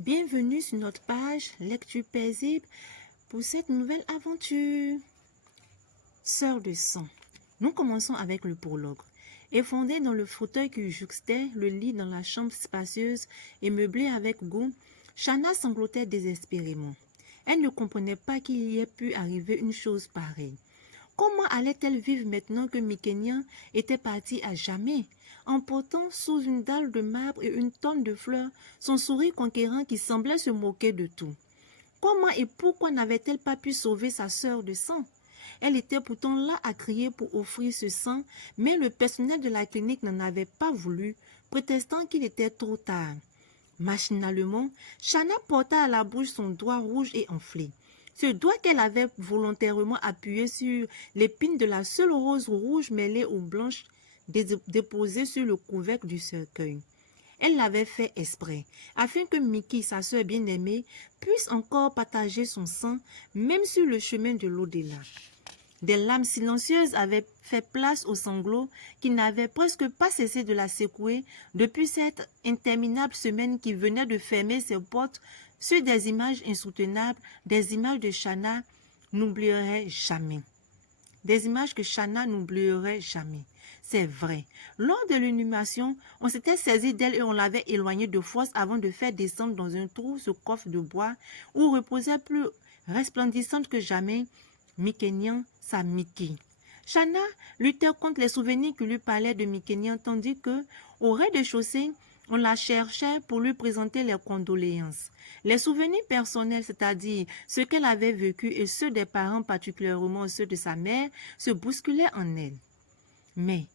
Bienvenue sur notre page Lecture paisible pour cette nouvelle aventure. Sœur de sang. Nous commençons avec le prologue. Effondrée dans le fauteuil qui jouxtait le lit dans la chambre spacieuse et meublée avec goût, Shanna sanglotait désespérément. Elle ne comprenait pas qu'il y ait pu arriver une chose pareille. Comment allait-elle vivre maintenant que Mikenya était parti à jamais, emportant sous une dalle de marbre et une tonne de fleurs son sourire conquérant qui semblait se moquer de tout? Comment et pourquoi n'avait-elle pas pu sauver sa sœur de sang? Elle était pourtant là à crier pour offrir ce sang, mais le personnel de la clinique n'en avait pas voulu, prétextant qu'il était trop tard. Machinalement, Shanna porta à la bouche son doigt rouge et enflé. Ce doigt qu'elle avait volontairement appuyé sur l'épine de la seule rose rouge mêlée aux blanches déposées sur le couvercle du cercueil. Elle l'avait fait exprès, afin que Mickey, sa sœur bien-aimée, puisse encore partager son sang, même sur le chemin de l'au-delà. Des larmes silencieuses avaient fait place aux sanglots qui n'avaient presque pas cessé de la secouer depuis cette interminable semaine qui venait de fermer ses portes sur des images insoutenables, des images de Shanna n'oublierait jamais. Des images que Shanna n'oublierait jamais. C'est vrai. Lors de l'inhumation, on s'était saisi d'elle et on l'avait éloignée de force avant de faire descendre dans un trou ce coffre de bois où reposait plus resplendissante que jamais Mikenya, sa Mickey. Shanna luttait contre les souvenirs qui lui parlaient de Mikenya, tandis que, au rez-de-chaussée, on la cherchait pour lui présenter les condoléances. Les souvenirs personnels, c'est-à-dire ce qu'elle avait vécu et ceux des parents, particulièrement ceux de sa mère, se bousculaient en elle. Mais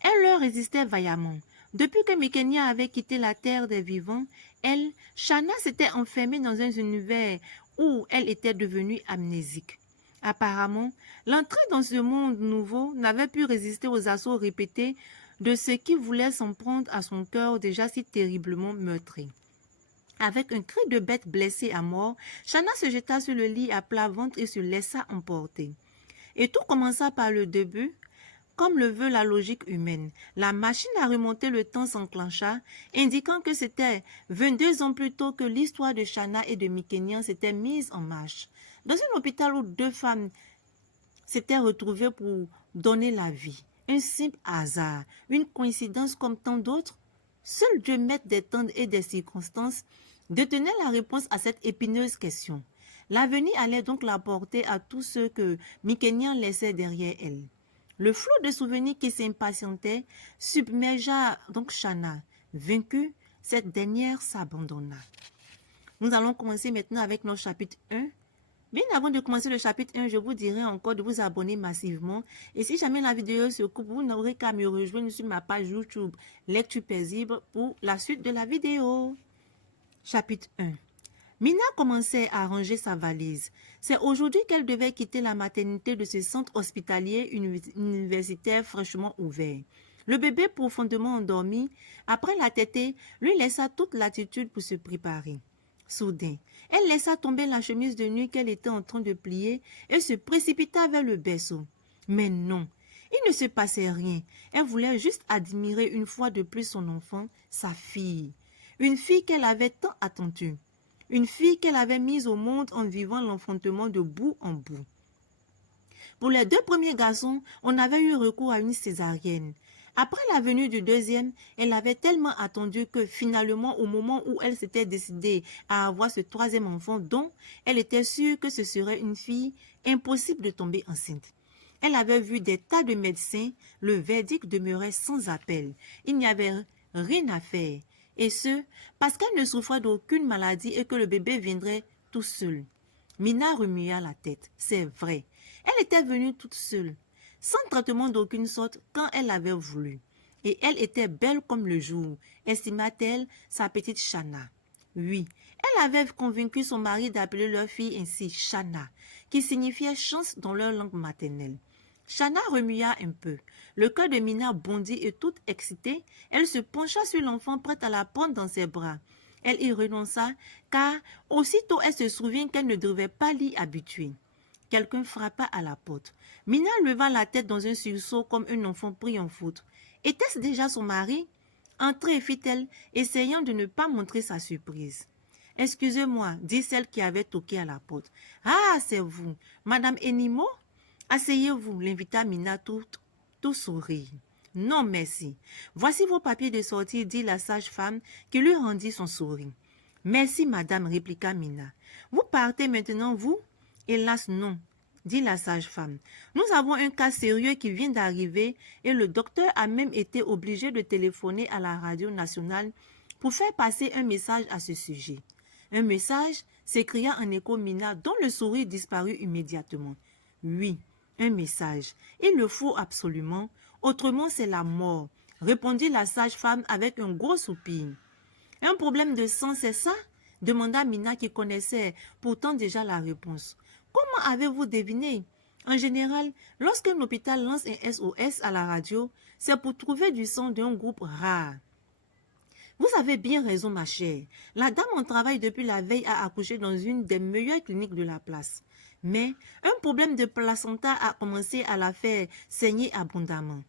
elle leur résistait vaillamment. Depuis que Mikenya avait quitté la terre des vivants, elle, Shanna, s'était enfermée dans un univers où elle était devenue amnésique. Apparemment, l'entrée dans ce monde nouveau n'avait pu résister aux assauts répétés de ce qui voulait s'en prendre à son cœur déjà si terriblement meurtri. Avec un cri de bête blessée à mort, Shanna se jeta sur le lit à plat ventre et se laissa emporter. Et tout commença par le début. Comme le veut la logique humaine, la machine à remonter le temps s'enclencha, indiquant que c'était 22 ans plus tôt que l'histoire de Shanna et de Mikenya s'était mise en marche. Dans un hôpital où deux femmes s'étaient retrouvées pour donner la vie. Un simple hasard, une coïncidence comme tant d'autres. Seul Dieu, maître des temps et des circonstances, détenait la réponse à cette épineuse question. L'avenir allait donc l'apporter à tous ceux que Mikenya laissait derrière elle. Le flot de souvenirs qui s'impatientait submergea donc Shanna. Vaincue, cette dernière s'abandonna. Nous allons commencer maintenant avec notre chapitre 1. Bien avant de commencer le chapitre 1, je vous dirai encore de vous abonner massivement. Et si jamais la vidéo se coupe, vous n'aurez qu'à me rejoindre sur ma page YouTube Lecture paisible pour la suite de la vidéo. Chapitre 1. Mina commençait à ranger sa valise. C'est aujourd'hui qu'elle devait quitter la maternité de ce centre hospitalier universitaire fraîchement ouvert. Le bébé profondément endormi, après la tétée, lui laissa toute latitude pour se préparer. Soudain, elle laissa tomber la chemise de nuit qu'elle était en train de plier et se précipita vers le berceau. Mais non, il ne se passait rien. Elle voulait juste admirer une fois de plus son enfant, sa fille. Une fille qu'elle avait tant attendue. Une fille qu'elle avait mise au monde en vivant l'enfantement de bout en bout. Pour les deux premiers garçons, on avait eu recours à une césarienne. Après la venue du deuxième, elle avait tellement attendu que finalement, au moment où elle s'était décidée à avoir ce troisième enfant dont elle était sûre que ce serait une fille, impossible de tomber enceinte. Elle avait vu des tas de médecins, le verdict demeurait sans appel. Il n'y avait rien à faire. Et ce, parce qu'elle ne souffrait d'aucune maladie et que le bébé viendrait tout seul. Mina remua la tête. C'est vrai. Elle était venue toute seule, sans traitement d'aucune sorte quand elle l'avait voulu. Et elle était belle comme le jour, estima-t-elle sa petite Shanna. Oui, elle avait convaincu son mari d'appeler leur fille ainsi Shanna, qui signifiait chance dans leur langue maternelle. Shanna remua un peu. Le cœur de Mina bondit et toute excitée, elle se pencha sur l'enfant prête à la prendre dans ses bras. Elle y renonça car aussitôt elle se souvint qu'elle ne devait pas l'y habituer. Quelqu'un frappa à la porte. Mina leva la tête dans un sursaut comme un enfant pris en faute. Était-ce déjà son mari? Entrez, fit-elle, essayant de ne pas montrer sa surprise. Excusez-moi, dit celle qui avait toqué à la porte. Ah, c'est vous, Madame Enimo? Asseyez-vous, l'invita Mina tout sourire. Non, merci. Voici vos papiers de sortie, dit la sage-femme qui lui rendit son sourire. Merci, madame, répliqua Mina. Vous partez maintenant, vous? Hélas, non, dit la sage-femme. Nous avons un cas sérieux qui vient d'arriver et le docteur a même été obligé de téléphoner à la radio nationale pour faire passer un message à ce sujet. Un message, s'écria en écho Mina, dont le sourire disparut immédiatement. Oui, un message. Il le faut absolument, autrement c'est la mort, répondit la sage-femme avec un gros soupir. Un problème de sang, c'est ça? Demanda Mina qui connaissait pourtant déjà la réponse. Comment avez-vous deviné? En général, lorsqu'un hôpital lance un SOS à la radio, c'est pour trouver du sang d'un groupe rare. Vous avez bien raison, ma chère. La dame en travail depuis la veille a accouché dans une des meilleures cliniques de la place. Mais un problème de placenta a commencé à la faire saigner abondamment.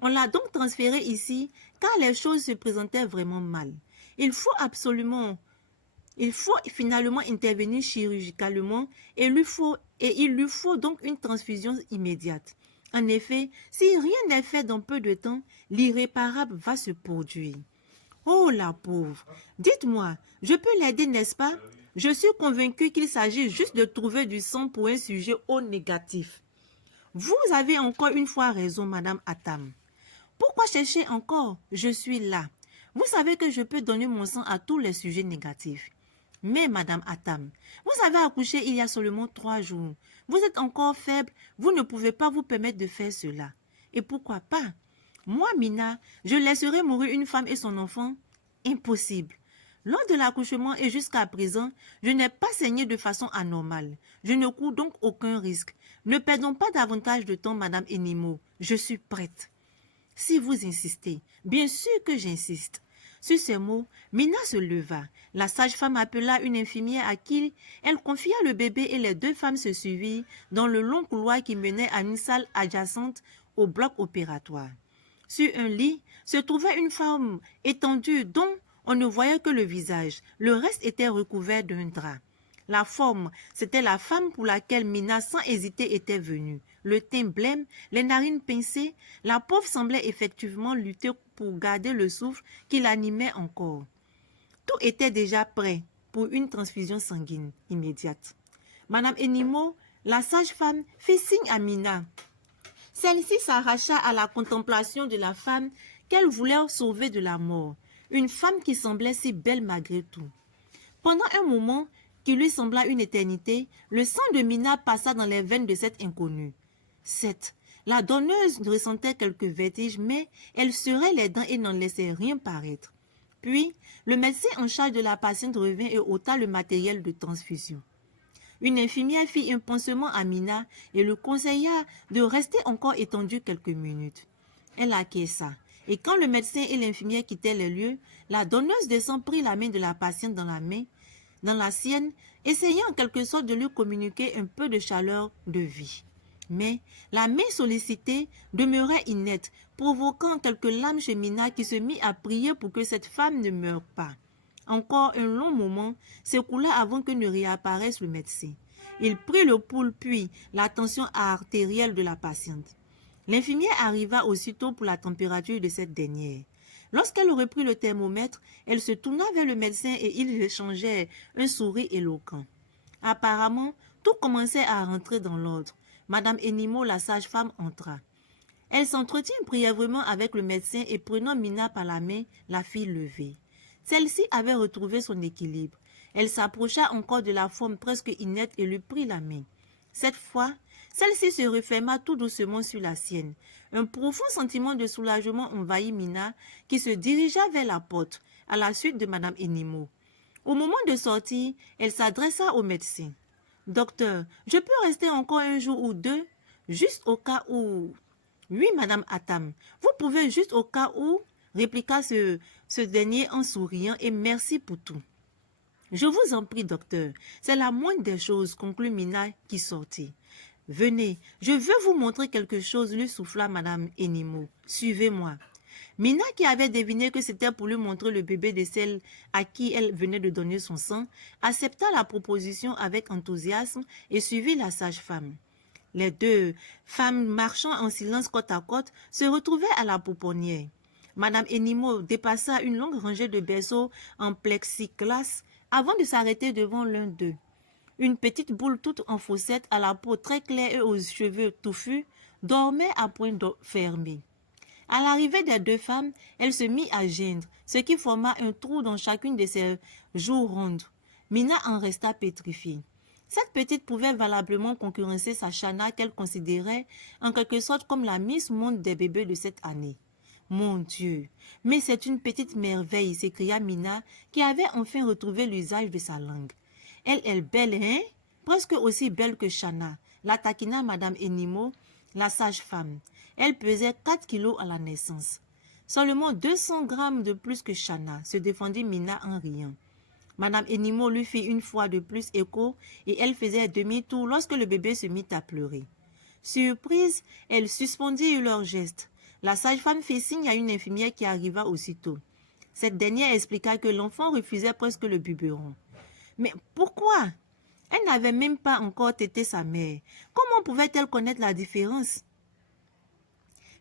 On l'a donc transférée ici car les choses se présentaient vraiment mal. Il faut finalement intervenir chirurgicalement et il lui faut donc une transfusion immédiate. En effet, si rien n'est fait dans peu de temps, l'irréparable va se produire. Oh la pauvre! Dites-moi, je peux l'aider, n'est-ce pas? Je suis convaincue qu'il s'agit juste de trouver du sang pour un sujet O négatif. Vous avez encore une fois raison, Madame Atam. Pourquoi chercher encore? Je suis là. Vous savez que je peux donner mon sang à tous les sujets négatifs. Mais, Madame Atam, vous avez accouché il y a seulement 3 jours. Vous êtes encore faible, vous ne pouvez pas vous permettre de faire cela. Et pourquoi pas? Moi, Mina, je laisserai mourir une femme et son enfant? Impossible. Lors de l'accouchement et jusqu'à présent, je n'ai pas saigné de façon anormale. Je ne cours donc aucun risque. Ne perdons pas davantage de temps, Madame Enimo. Je suis prête. Si vous insistez, bien sûr que j'insiste. Sur ces mots, Mina se leva. La sage-femme appela une infirmière à qui elle confia le bébé et les 2 femmes se suivirent dans le long couloir qui menait à une salle adjacente au bloc opératoire. Sur un lit se trouvait une femme étendue dont on ne voyait que le visage. Le reste était recouvert d'un drap. La forme, c'était la femme pour laquelle Mina sans hésiter était venue. Le teint blême, les narines pincées, la pauvre semblait effectivement lutter pour garder le souffle qui l'animait encore. Tout était déjà prêt pour une transfusion sanguine immédiate. Madame Enimo, la sage-femme, fit signe à Mina. Celle-ci s'arracha à la contemplation de la femme qu'elle voulait sauver de la mort, une femme qui semblait si belle malgré tout. Pendant un moment qui lui sembla une éternité, le sang de Mina passa dans les veines de cette inconnue. La donneuse ressentait quelques vertiges, mais elle serrait les dents et n'en laissait rien paraître. Puis, le médecin en charge de la patiente revint et ôta le matériel de transfusion. Une infirmière fit un pansement à Mina et le conseilla de rester encore étendue quelques minutes. Elle acquiesça, et quand le médecin et l'infirmière quittaient les lieux, la donneuse de sang prit la main de la patiente dans la sienne, essayant en quelque sorte de lui communiquer un peu de chaleur de vie. Mais la main sollicitée demeurait inerte, provoquant quelques larmes chez Mina qui se mit à prier pour que cette femme ne meure pas. Encore un long moment s'écoula avant que ne réapparaisse le médecin. Il prit le pouls puis la tension artérielle de la patiente. L'infirmière arriva aussitôt pour la température de cette dernière. Lorsqu'elle reprit le thermomètre, elle se tourna vers le médecin et ils échangèrent un sourire éloquent. Apparemment, tout commençait à rentrer dans l'ordre. Madame Enimo, la sage-femme, entra. Elle s'entretint brièvement avec le médecin et prenant Mina par la main, la fit lever. Celle-ci avait retrouvé son équilibre. Elle s'approcha encore de la forme presque inerte et lui prit la main. Cette fois, celle-ci se referma tout doucement sur la sienne. Un profond sentiment de soulagement envahit Mina qui se dirigea vers la porte à la suite de Madame Enimo. Au moment de sortir, elle s'adressa au médecin. « Docteur, je peux rester encore 1 jour ou 2, juste au cas où… » « Oui, Madame Atam, vous pouvez juste au cas où, » répliqua ce dernier en souriant, « et merci pour tout. »« Je vous en prie, docteur, c'est la moindre des choses, » conclut Mina qui sortit. « Venez, je veux vous montrer quelque chose, » lui souffla Madame Enimo. « Suivez-moi. » Mina, qui avait deviné que c'était pour lui montrer le bébé de celle à qui elle venait de donner son sang, accepta la proposition avec enthousiasme et suivit la sage-femme. Les deux femmes marchant en silence côte à côte se retrouvaient à la pouponnière. Madame Enimo dépassa une longue rangée de berceaux en plexiglas avant de s'arrêter devant l'un d'eux. Une petite boule toute en fossette, à la peau très claire et aux cheveux touffus, dormait à point fermé. À l'arrivée des deux femmes, elle se mit à geindre, ce qui forma un trou dans chacune de ses joues rondes. Mina en resta pétrifiée. Cette petite pouvait valablement concurrencer sa Chana qu'elle considérait en quelque sorte comme la Miss Monde des bébés de cette année. Mon Dieu, mais c'est une petite merveille, s'écria Mina, qui avait enfin retrouvé l'usage de sa langue. Elle est belle, hein? Presque aussi belle que Chana, la taquina Madame Enimo, la sage-femme. Elle pesait 4 kilos à la naissance. Seulement 200 grammes de plus que Chana, se défendit Mina en riant. Madame Enimo lui fit une fois de plus écho et elle faisait demi-tour lorsque le bébé se mit à pleurer. Surprise, elle suspendit leurs gestes. La sage-femme fit signe à une infirmière qui arriva aussitôt. Cette dernière expliqua que l'enfant refusait presque le biberon. Mais pourquoi? Elle n'avait même pas encore tété sa mère. Comment pouvait-elle connaître la différence?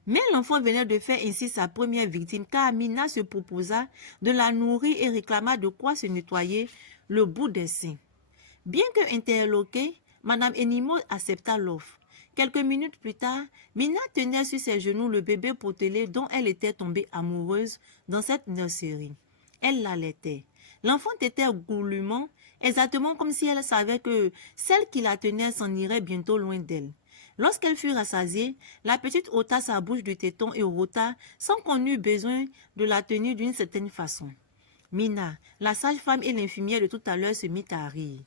Mais l'enfant venait de faire ainsi sa première victime car Mina se proposa de la nourrir et réclama de quoi se nettoyer le bout des seins. Bien que interloquée, Madame Enimo accepta l'offre. Quelques minutes plus tard, Mina tenait sur ses genoux le bébé potelé dont elle était tombée amoureuse dans cette nurserie. Elle l'allaitait. L'enfant était goulûment, exactement comme si elle savait que celle qui la tenait s'en irait bientôt loin d'elle. Lorsqu'elle fut rassasiée, la petite ôta sa bouche du téton et rôta sans qu'on eût besoin de la tenir d'une certaine façon. Mina, la sage-femme et l'infirmière de tout à l'heure se mit à rire.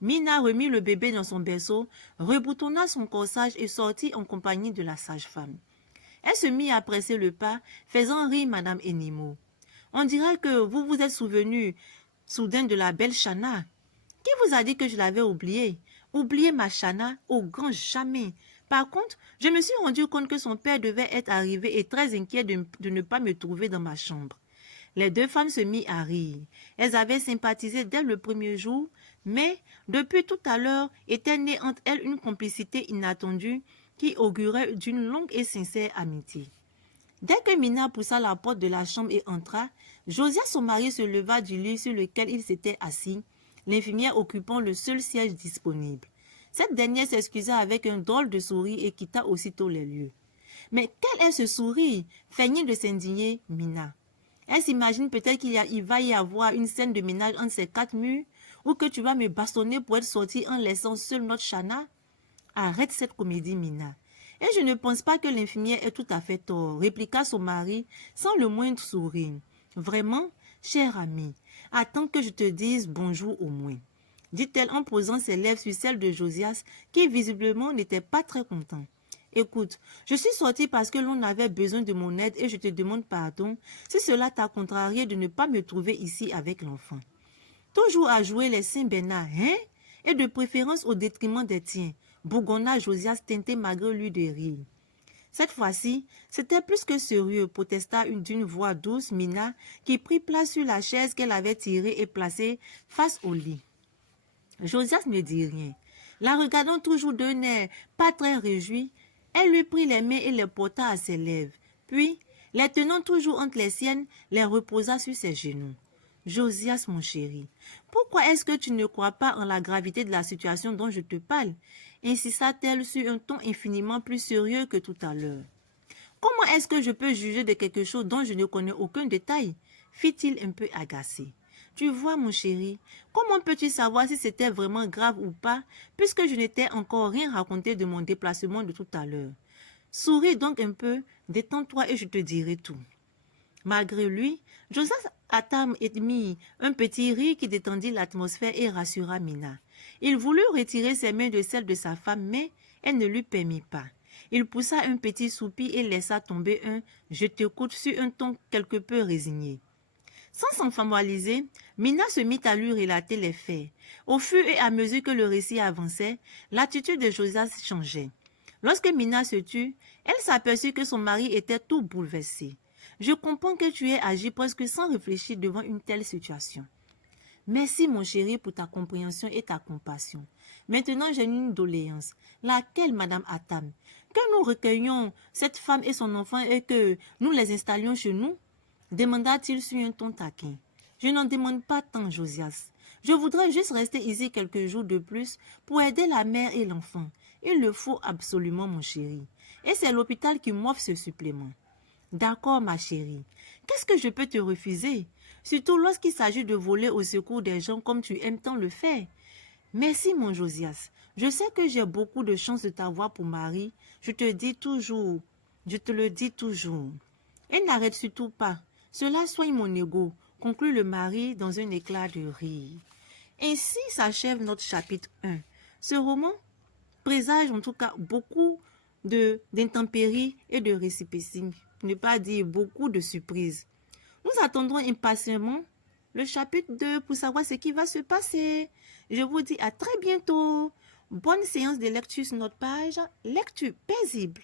Mina remit le bébé dans son berceau, reboutonna son corsage et sortit en compagnie de la sage-femme. Elle se mit à presser le pas, faisant rire Madame Enimo. On dirait que vous vous êtes souvenu soudain de la belle Chana. Qui vous a dit que je l'avais oubliée? Oublier ma Chana? Au grand jamais. Par contre, je me suis rendu compte que son père devait être arrivé et très inquiet de ne pas me trouver dans ma chambre. Les deux femmes se mirent à rire. Elles avaient sympathisé dès le premier jour, mais depuis tout à l'heure était née entre elles une complicité inattendue qui augurait d'une longue et sincère amitié. Dès que Mina poussa la porte de la chambre et entra, Josias, son mari, se leva du lit sur lequel il s'était assis, l'infirmière occupant le seul siège disponible. Cette dernière s'excusa avec un drôle de sourire et quitta aussitôt les lieux. Mais quel est ce sourire? Feignit de s'indigner Mina. Elle s'imagine peut-être qu'il va y avoir une scène de ménage entre ces 4 murs, ou que tu vas me bastonner pour être sortie en laissant seule notre Chana? Arrête cette comédie, Mina. Et je ne pense pas que l'infirmière ait tout à fait tort, répliqua son mari sans le moindre sourire. Vraiment, chère amie, attends que je te dise bonjour au moins, dit-elle en posant ses lèvres sur celles de Josias, qui visiblement n'était pas très content. Écoute, je suis sortie parce que l'on avait besoin de mon aide et je te demande pardon si cela t'a contrarié de ne pas me trouver ici avec l'enfant. Toujours à jouer les Saint-Bernard, hein? Et de préférence au détriment des tiens, bougonna Josias teinté malgré lui de rire. Cette fois-ci, c'était plus que sérieux, protesta d'une voix douce Mina, qui prit place sur la chaise qu'elle avait tirée et placée face au lit. Josias ne dit rien. La regardant toujours d'un air pas très réjoui, elle lui prit les mains et les porta à ses lèvres. Puis, les tenant toujours entre les siennes, les reposa sur ses genoux. Josias, mon chéri, pourquoi est-ce que tu ne crois pas en la gravité de la situation dont je te parle? Insista-t-elle sur un ton infiniment plus sérieux que tout à l'heure. Comment est-ce que je peux juger de quelque chose dont je ne connais aucun détail? Fit-il un peu agacé. Tu vois, mon chéri, comment peux-tu savoir si c'était vraiment grave ou pas, puisque je n'étais encore rien raconté de mon déplacement de tout à l'heure? Souris donc un peu, détends-toi et je te dirai tout. Malgré lui, Josias émit un petit rire qui détendit l'atmosphère et rassura Mina. Il voulut retirer ses mains de celles de sa femme, mais elle ne lui permit pas. Il poussa un petit soupir et laissa tomber un « je t'écoute » sur un ton quelque peu résigné. Sans s'enfantaliser, Mina se mit à lui relater les faits. Au fur et à mesure que le récit avançait, l'attitude de Josias changeait. Lorsque Mina se tut, elle s'aperçut que son mari était tout bouleversé. Je comprends que tu aies agi presque sans réfléchir devant une telle situation. Merci mon chéri pour ta compréhension et ta compassion. Maintenant, j'ai une doléance. Laquelle, Madame Attam? Que nous recueillions cette femme et son enfant et que nous les installions chez nous? Demanda-t-il sur un ton taquin. Je n'en demande pas tant, Josias. Je voudrais juste rester ici quelques jours de plus pour aider la mère et l'enfant. Il le faut absolument, mon chéri. Et c'est l'hôpital qui m'offre ce supplément. D'accord, ma chérie. Qu'est-ce que je peux te refuser? Surtout lorsqu'il s'agit de voler au secours des gens comme tu aimes tant le faire. Merci, mon Josias. Je sais que j'ai beaucoup de chance de t'avoir pour mari. Je te le dis toujours. Et n'arrête surtout pas. Cela soigne mon ego, conclut le mari dans un éclat de rire. Ainsi s'achève notre chapitre 1. Ce roman présage en tout cas beaucoup d'intempéries et de récipéties, pour ne pas dire beaucoup de surprises. Nous attendrons impatiemment le chapitre 2 pour savoir ce qui va se passer. Je vous dis à très bientôt. Bonne séance de lecture sur notre page Lecture paisible.